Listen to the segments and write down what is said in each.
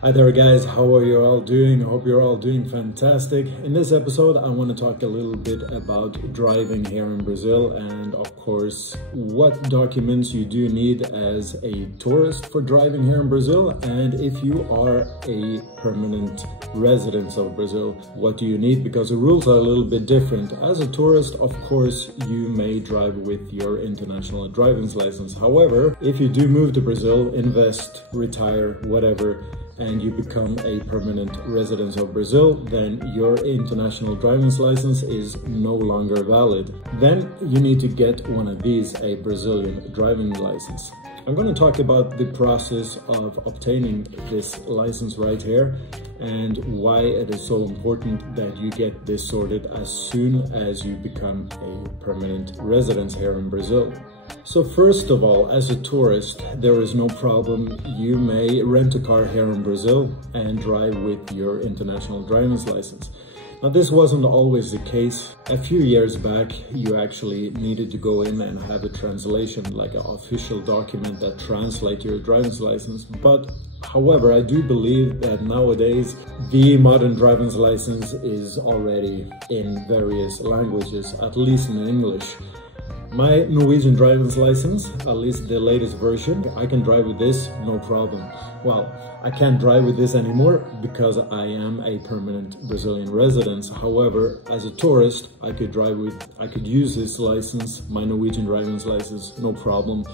Hi there guys, how are you all doing? I hope you're all doing fantastic. In this episode I want to talk a little bit about driving here in Brazil and of course what documents you do need as a tourist for driving here in Brazil, and if you are a permanent resident of Brazil, what do you need, because the rules are a little bit different. As a tourist, of course, you may drive with your international driving license. However, if you do move to Brazil, invest, retire, whatever, and you become a permanent resident of Brazil, then your international driving license is no longer valid. Then you need to get one of these, a Brazilian driving license. I'm going to talk about the process of obtaining this license right here and why it is so important that you get this sorted as soon as you become a permanent resident here in Brazil. So first of all, as a tourist, there is no problem. You may rent a car here in Brazil and drive with your international driver's license. Now, this wasn't always the case. A few years back, you actually needed to go in and have a translation, like an official document that translates your driver's license. But however, I do believe that nowadays the modern driver's license is already in various languages, at least in English. My Norwegian driver's license, at least the latest version, I can drive with this, no problem. Well, I can't drive with this anymore because I am a permanent Brazilian resident. However, as a tourist, I could use this license, my Norwegian driver's license, no problem.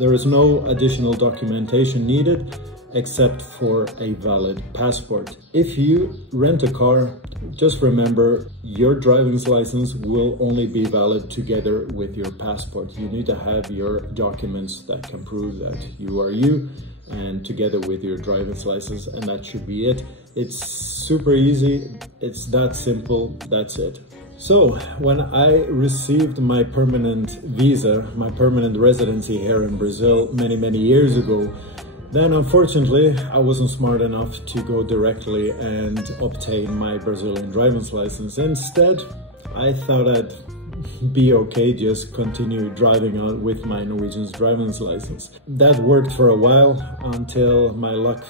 There is no additional documentation needed except for a valid passport. If you rent a car, just remember your driving license will only be valid together with your passport. You need to have your documents that can prove that you are you, and together with your driver's license, and that should be it. It's super easy, it's that simple, that's it. So when I received my permanent visa, my permanent residency here in Brazil many years ago, then unfortunately I wasn't smart enough to go directly and obtain my Brazilian driver's license. Instead, I thought I'd be okay, just continue driving on with my Norwegian driver's license. That worked for a while until my luck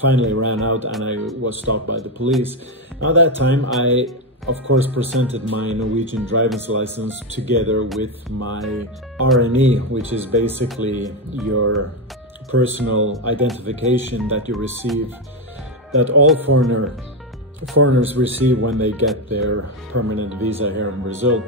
finally ran out and I was stopped by the police. Now that time I of course presented my Norwegian driver's license together with my RNE, which is basically your personal identification that you receive, that all foreigners receive when they get their permanent visa here in Brazil.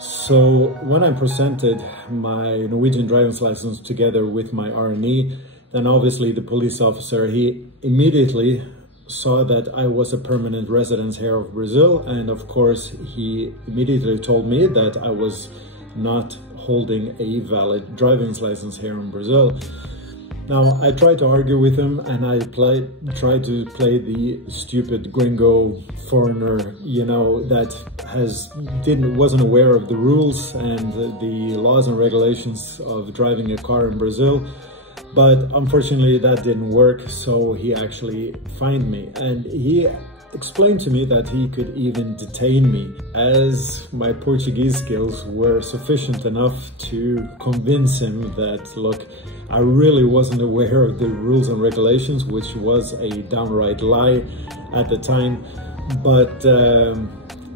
So when I presented my Norwegian driver's license together with my RNE, then obviously the police officer, he immediately saw that I was a permanent resident here of Brazil, and of course he immediately told me that I was not holding a valid driving license here in Brazil. Now, I tried to argue with him and I tried to play the stupid gringo foreigner, you know, that wasn't aware of the rules and the laws and regulations of driving a car in Brazil. But unfortunately that didn't work, so he actually fined me, and he explained to me that he could even detain me, as my Portuguese skills were sufficient enough to convince him that, look, I really wasn't aware of the rules and regulations, which was a downright lie at the time. But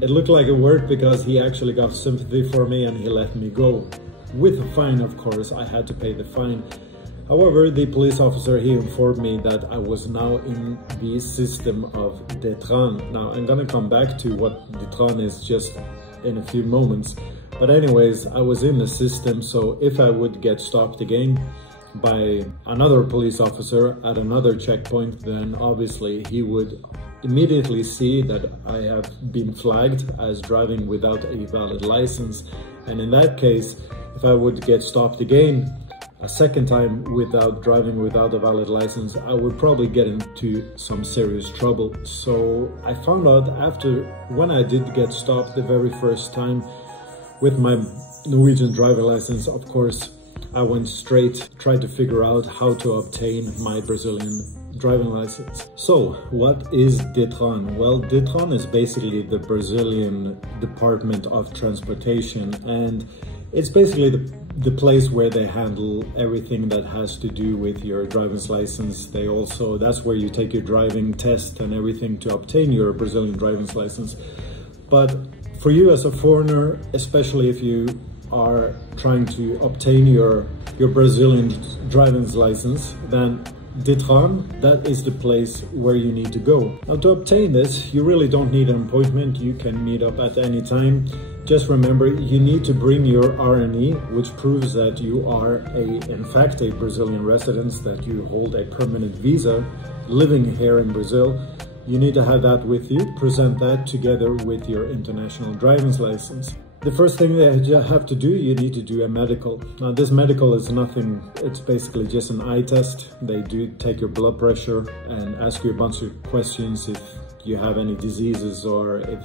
it looked like it worked because he actually got sympathy for me and he let me go. With a fine, of course, I had to pay the fine. However, the police officer, he informed me that I was now in the system of Detran. Now, I'm gonna come back to what Detran is just in a few moments. But anyways, I was in the system, so if I would get stopped again by another police officer at another checkpoint, then obviously he would immediately see that I have been flagged as driving without a valid license. And in that case, if I would get stopped again, a second time without driving without a valid license, I would probably get into some serious trouble. So I found out after, when I did get stopped the very first time with my Norwegian driver license, of course, I went straight, tried to figure out how to obtain my Brazilian driving license. So what is Detran? Well, Detran is basically the Brazilian Department of Transportation, and it's basically the place where they handle everything that has to do with your driver's license. That's where you take your driving test and everything to obtain your Brazilian driver's license. But for you as a foreigner, especially if you are trying to obtain your Brazilian driver's license, then Detran, that is the place where you need to go. Now, to obtain this, you really don't need an appointment. You can meet up at any time. Just remember, you need to bring your RNE, which proves that you are in fact a Brazilian resident, that you hold a permanent visa living here in Brazil. You need to have that with you. Present that together with your international driver's license. The first thing that you have to do, you need to do a medical. Now, this medical is nothing, it's basically just an eye test. They do take your blood pressure and ask you a bunch of questions if you have any diseases or if,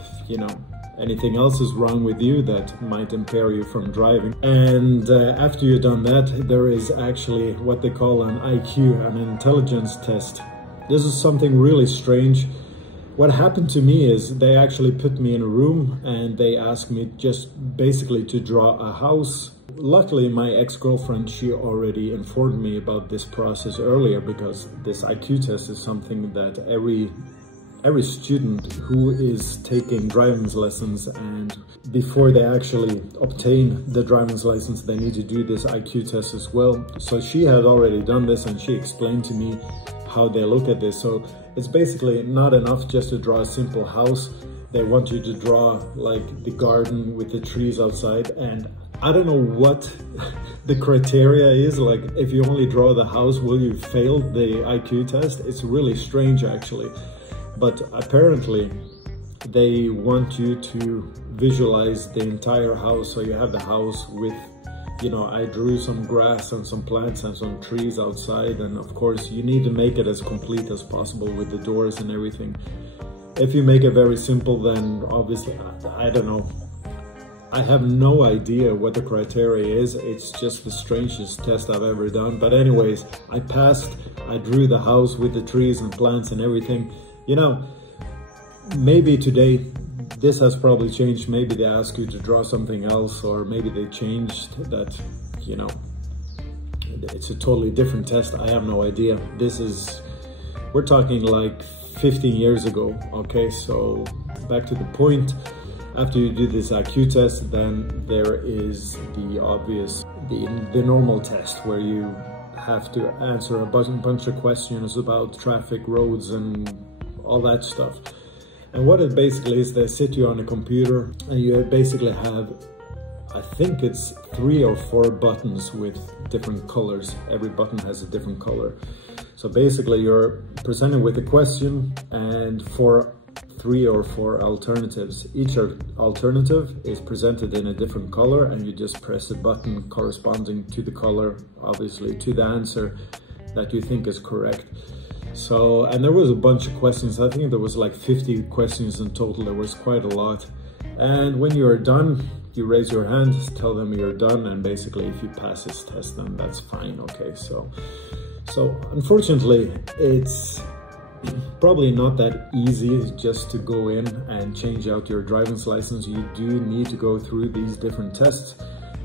anything else is wrong with you that might impair you from driving. And after you've done that, there is actually what they call an IQ, an intelligence test. This is something really strange. What happened to me is they actually put me in a room and they asked me just basically to draw a house. Luckily, my ex-girlfriend, she already informed me about this process earlier, because this IQ test is something that every student who is taking driving lessons, and before they actually obtain the driving license, they need to do this IQ test as well. So she had already done this and she explained to me how they look at this. So it's basically not enough just to draw a simple house. They want you to draw like the garden with the trees outside, and I don't know what the criteria is. Like, if you only draw the house, will you fail the IQ test? It's really strange actually. But apparently they want you to visualize the entire house. So you have the house with, I drew some grass and some plants and some trees outside. And of course you need to make it as complete as possible with the doors and everything. If you make it very simple, then obviously, I don't know. I have no idea what the criteria is. It's just the strangest test I've ever done. But anyways, I passed. I drew the house with the trees and plants and everything. Maybe today this has probably changed. Maybe they ask you to draw something else, or maybe they changed that, it's a totally different test. I have no idea. We're talking like 15 years ago. Okay, so back to the point. After you do this IQ test, then there is the obvious, the normal test, where you have to answer a bunch of questions about traffic, roads, and all that stuff. And what it basically is, they sit you on a computer and you basically have, I think it's 3 or 4 buttons with different colors. Every button has a different color. So basically you're presented with a question and 3 or 4 alternatives. Each alternative is presented in a different color, and you just press a button corresponding to the color, obviously to the answer that you think is correct. So, and there was a bunch of questions. I think there was like 50 questions in total. There was quite a lot. And when you are done, you raise your hand, tell them you're done, and basically if you pass this test, then that's fine. Okay, so unfortunately, it's probably not that easy just to go in and change out your driver's license. You do need to go through these different tests.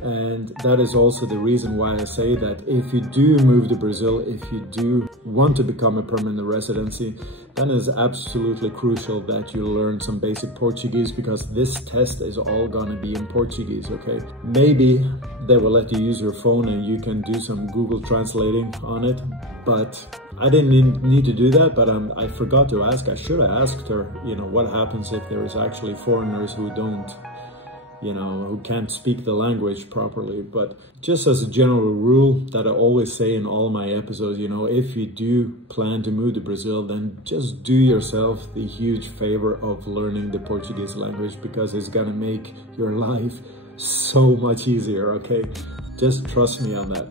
And that is also the reason why I say that if you do move to Brazil, if you do want to become a permanent residency, then it's absolutely crucial that you learn some basic Portuguese, because this test is all gonna be in Portuguese, okay? Maybe they will let you use your phone and you can do some Google translating on it, but I didn't need to do that. But I forgot to ask. I should have asked her, what happens if there is actually foreigners who don't, who can't speak the language properly. But just as a general rule that I always say in all my episodes, if you do plan to move to Brazil, then just do yourself the huge favor of learning the Portuguese language, because it's gonna make your life so much easier, okay? Just trust me on that.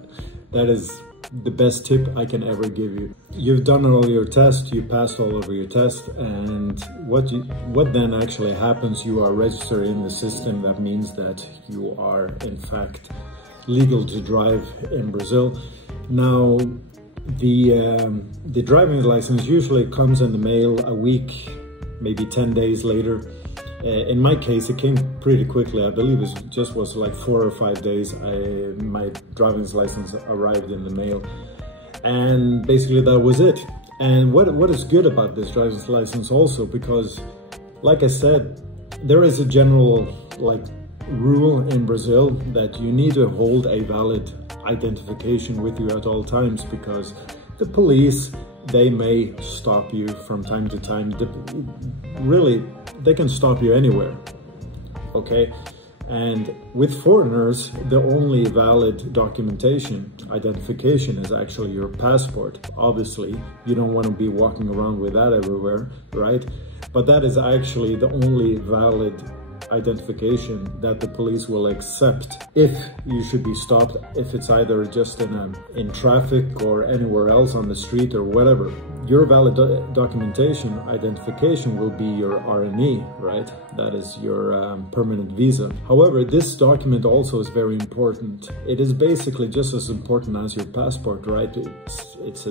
That is the best tip I can ever give you. You've done all your tests, you passed all over your test, and what then actually happens, you are registered in the system. That means that you are in fact legal to drive in Brazil. Now, the driving license usually comes in the mail a week, maybe 10 days later. In my case, it came pretty quickly. I believe it just was like 4 or 5 days. My driver's license arrived in the mail, and basically that was it. And what is good about this driver's license also, because like I said, there is a general rule in Brazil that you need to hold a valid identification with you at all times, because the police, they may stop you from time to time. Really, they can stop you anywhere, okay? And with foreigners, the only valid documentation, identification, is actually your passport. Obviously, you don't want to be walking around with that everywhere, right? But that is actually the only valid identification that the police will accept if you should be stopped, if it's either just in traffic or anywhere else on the street or whatever. Your valid documentation, identification, will be your RNE, right? That is your permanent visa. However, this document also is very important. It is basically just as important as your passport, right? It's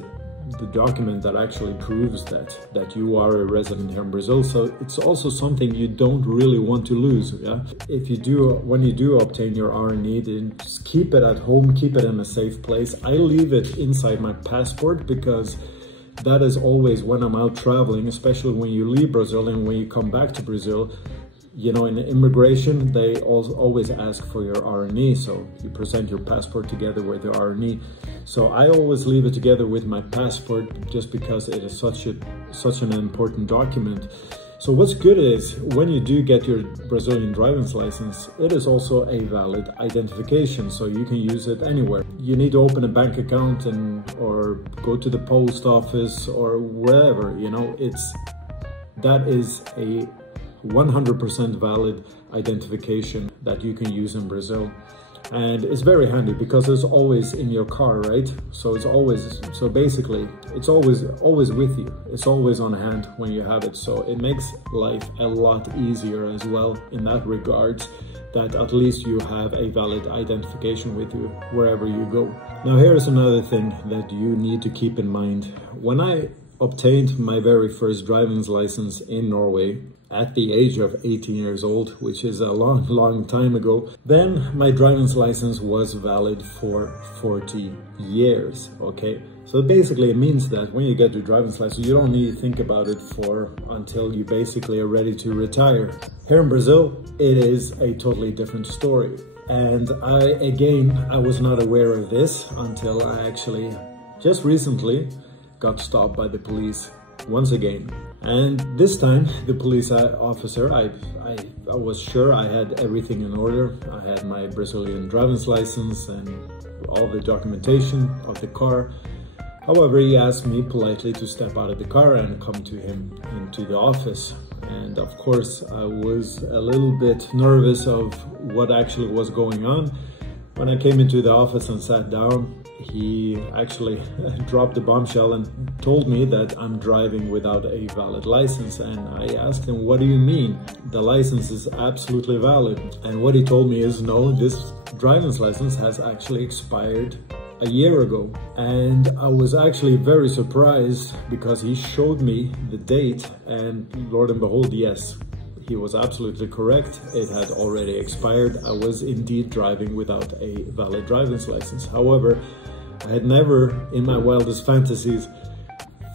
the document that actually proves that you are a resident here in Brazil. So it's also something you don't really want to lose, yeah? When you do obtain your RNE, then just keep it at home, keep it in a safe place. I leave it inside my passport because that is always when I'm out traveling, especially when you leave Brazil and when you come back to Brazil. You know, in immigration, they always ask for your RNE, so you present your passport together with your RNE. So I always leave it together with my passport just because it is such an important document. So what's good is when you do get your Brazilian driver's license, it is also a valid identification, so you can use it anywhere. You need to open a bank account or go to the post office or wherever, you know, that is a 100% valid identification that you can use in Brazil. And it's very handy because it's always in your car, right? So basically it's always with you. It's always on hand when you have it. So it makes life a lot easier as well in that regards, that at least you have a valid identification with you wherever you go. Now here's another thing that you need to keep in mind. When I obtained my very first driver's license in Norway at the age of 18 years old, which is a long time ago, then my driver's license was valid for 40 years, okay? So basically it means that when you get your driver's license, you don't need to think about it until you basically are ready to retire. Here in Brazil, it is a totally different story. And I was not aware of this until I actually just recently got stopped by the police once again. And this time the police officer, I was sure I had everything in order. I had my Brazilian driver's license and all the documentation of the car. However, he asked me politely to step out of the car and come to him into the office. And of course, I was a little bit nervous of what actually was going on. When I came into the office and sat down, he actually dropped the bombshell and told me that I'm driving without a valid license. And I asked him, what do you mean? The license is absolutely valid. And what he told me is, no, this driver's license has actually expired a year ago. And I was actually very surprised because he showed me the date, and Lord and behold, yes, he was absolutely correct. It had already expired. I was indeed driving without a valid driver's license. However, I had never in my wildest fantasies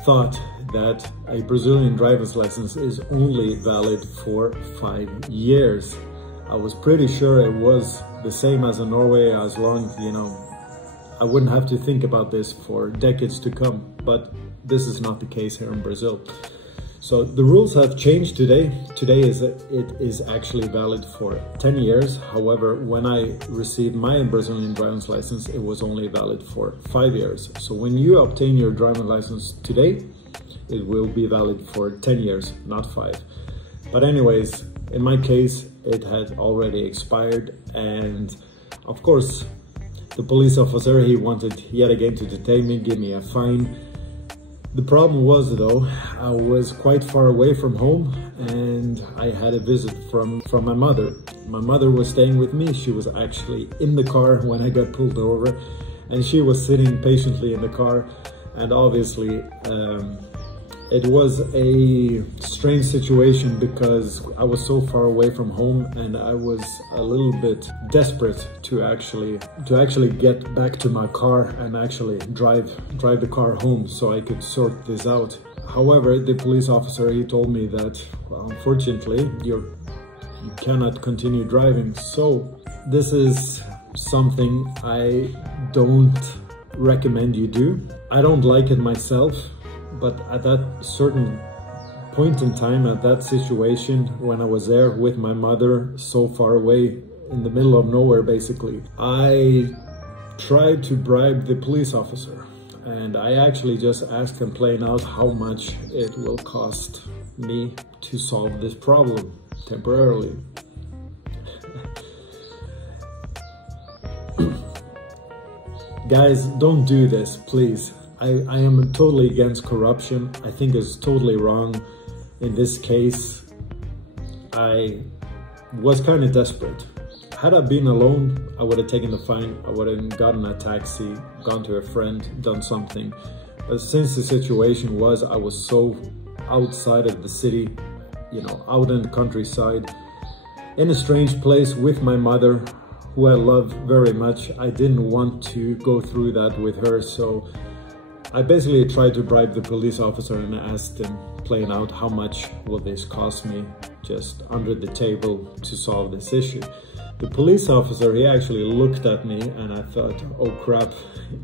thought that a Brazilian driver's license is only valid for 5 years. I was pretty sure it was the same as in Norway, as long, you know, I wouldn't have to think about this for decades to come, but this is not the case here in Brazil. So the rules have changed today. Today it is actually valid for 10 years. However, when I received my Brazilian driver's license, it was only valid for 5 years. So when you obtain your driver's license today, it will be valid for 10 years, not 5. But anyways, in my case, it had already expired. And of course, the police officer, he wanted yet again to detain me, give me a fine. The problem was, though, I was quite far away from home and I had a visit from my mother. My mother was staying with me. She was actually in the car when I got pulled over, and she was sitting patiently in the car. And obviously, It was a strange situation because I was so far away from home and I was a little bit desperate to actually get back to my car and actually drive the car home so I could sort this out. However, the police officer, he told me that, well, unfortunately, you cannot continue driving. So this is something I don't recommend you do. I don't like it myself. But at that certain point in time, at that situation, when I was there with my mother, so far away in the middle of nowhere, basically, I tried to bribe the police officer. And I actually just asked him plain out how much it will cost me to solve this problem temporarily. Guys, don't do this, please. I am totally against corruption. I think it's totally wrong. In this case, I was kind of desperate. Had I been alone, I would have taken the fine. I would have gotten a taxi, gone to a friend, done something. But since the situation was, I was so outside of the city, you know, out in the countryside, in a strange place with my mother, who I love very much. I didn't want to go through that with her, so I basically tried to bribe the police officer and asked him plain out how much will this cost me just under the table to solve this issue. The police officer, he actually looked at me and I thought, oh crap,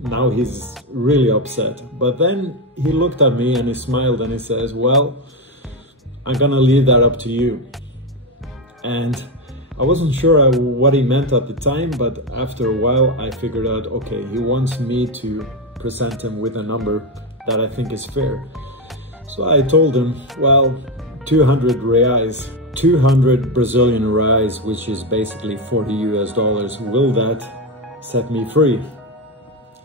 now he's really upset. But then he looked at me and he smiled and he says, well, I'm gonna leave that up to you. And I wasn't sure what he meant at the time, but after a while I figured out, okay, he wants me to present him with a number that I think is fair. So I told him, well, 200 reais, 200 Brazilian reais, which is basically 40 US dollars. Will that set me free?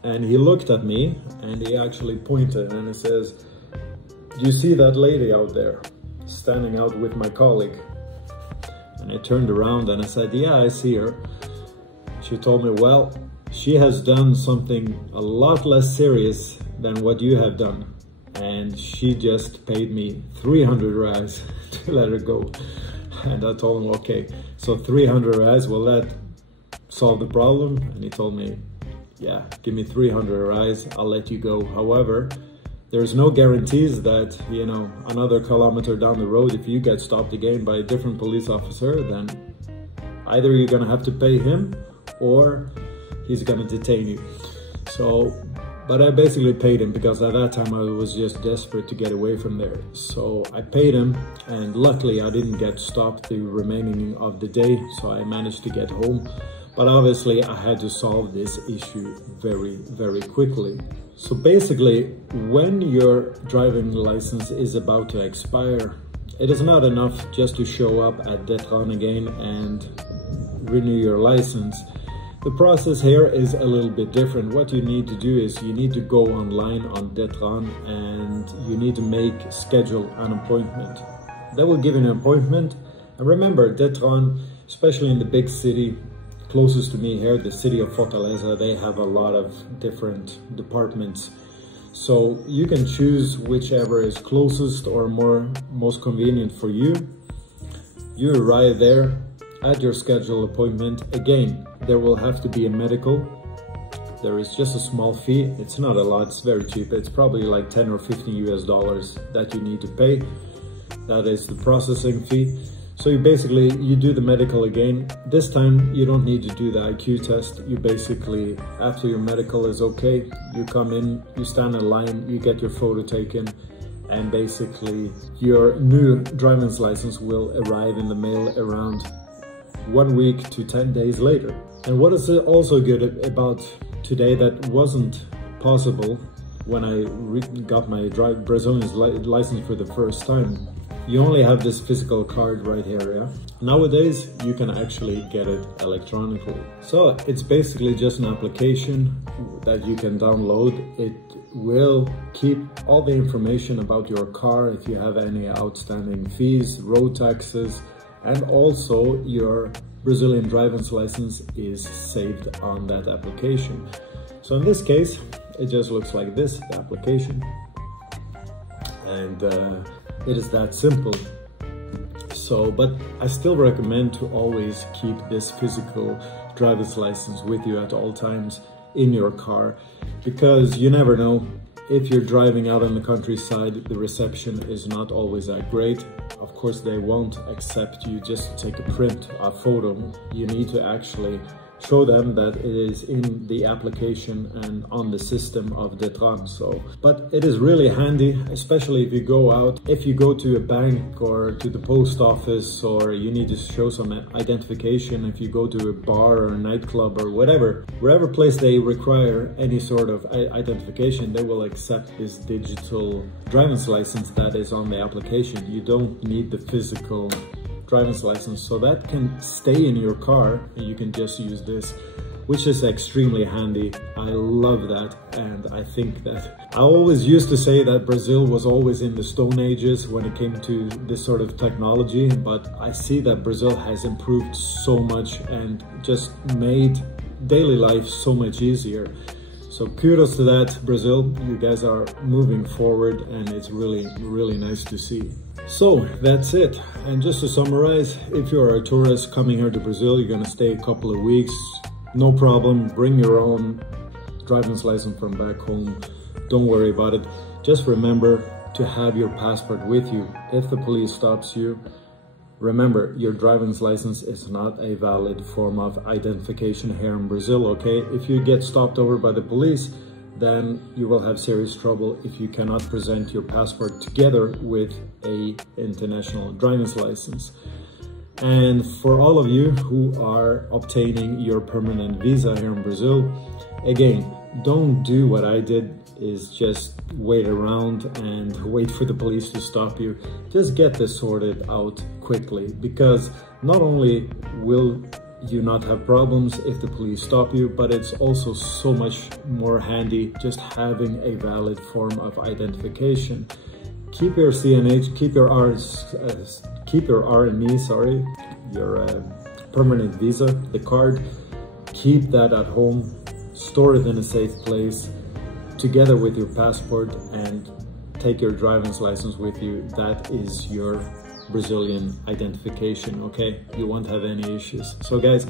And he looked at me and he actually pointed and he says, do you see that lady out there standing out with my colleague? And I turned around and I said, yeah, I see her. She told me, well, she has done something a lot less serious than what you have done. And she just paid me 300 reais to let her go. And I told him, okay, so 300 reais, will that solve the problem? And he told me, yeah, give me 300 reais, I'll let you go. However, there's no guarantees that, you know, another kilometer down the road, if you get stopped again by a different police officer, then either you're gonna have to pay him or he's gonna detain you. So, but I basically paid him because at that time I was just desperate to get away from there. So I paid him and luckily I didn't get stopped the remaining of the day, so I managed to get home. But obviously I had to solve this issue very, very quickly. So basically, when your driving license is about to expire, it is not enough just to show up at Detran again and renew your license. The process here is a little bit different. What you need to do is you need to go online on Detran and you need to schedule an appointment. They will give you an appointment. And remember, Detran, especially in the big city, closest to me here, the city of Fortaleza, they have a lot of different departments. So you can choose whichever is closest or most convenient for you. You arrive there at your scheduled appointment. Again, there will have to be a medical. There is just a small fee. It's not a lot, it's very cheap. It's probably like 10 or 15 US dollars that you need to pay. That is the processing fee. So you do the medical again. This time you don't need to do the IQ test. You basically, after your medical is okay, you come in, you stand in line, you get your photo taken, and basically your new driver's license will arrive in the mail around 1 week to 10 days later. And what is also good about today that wasn't possible when I got my Brazilian license for the first time, you only have this physical card right here, yeah? Nowadays, you can actually get it electronically. So it's basically just an application that you can download. It will keep all the information about your car, if you have any outstanding fees, road taxes, and also your Brazilian driver's license is saved on that application. So in this case, it just looks like this, the application. and it is that simple. So, but I still recommend to always keep this physical driver's license with you at all times in your car, because you never know. If you're driving out on the countryside, the reception is not always that great. Of course, they won't accept you just to take a print, a photo. You need to actually show them that it is in the application and on the system of Detran. So, but it is really handy, especially if you go out, if you go to a bank or to the post office, or you need to show some identification, if you go to a bar or a nightclub or wherever place they require any sort of identification, they will accept this digital driver's license that is on the application. You don't need the physical driver's license, so that can stay in your car and you can just use this, which is extremely handy. I love that, and I think that I always used to say that Brazil was always in the Stone Ages when it came to this sort of technology, but I see that Brazil has improved so much and just made daily life so much easier. So kudos to that, Brazil. You guys are moving forward, and it's really nice to see. So that's it. And just to summarize, if you're a tourist coming here to Brazil, you're gonna stay a couple of weeks, no problem. Bring your own driver's license from back home. Don't worry about it. Just remember to have your passport with you. If the police stops you, remember, your driver's license is not a valid form of identification here in Brazil, okay? If you get stopped over by the police, then you will have serious trouble if you cannot present your passport together with a international driver's license. And for all of you who are obtaining your permanent visa here in Brazil, again, don't do what I did, is just wait around and wait for the police to stop you. Just get this sorted out quickly, because not only will you not have problems if the police stop you, but it's also so much more handy just having a valid form of identification. Keep your CNH, keep your RME, sorry, your permanent visa, the card, keep that at home, store it in a safe place, together with your passport, and take your driver's license with you. That is your Brazilian identification, okay? You won't have any issues. So guys,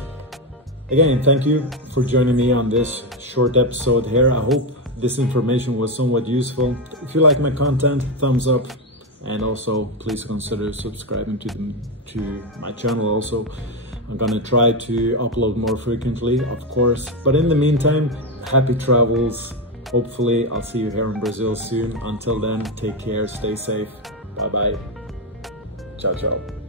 again, thank you for joining me on this short episode here. I hope this information was somewhat useful. If you like my content, thumbs up, and also please consider subscribing to my channel also. I'm gonna try to upload more frequently, of course, but in the meantime, happy travels. Hopefully I'll see you here in Brazil soon. Until then, take care, stay safe. Bye bye. Ciao, ciao.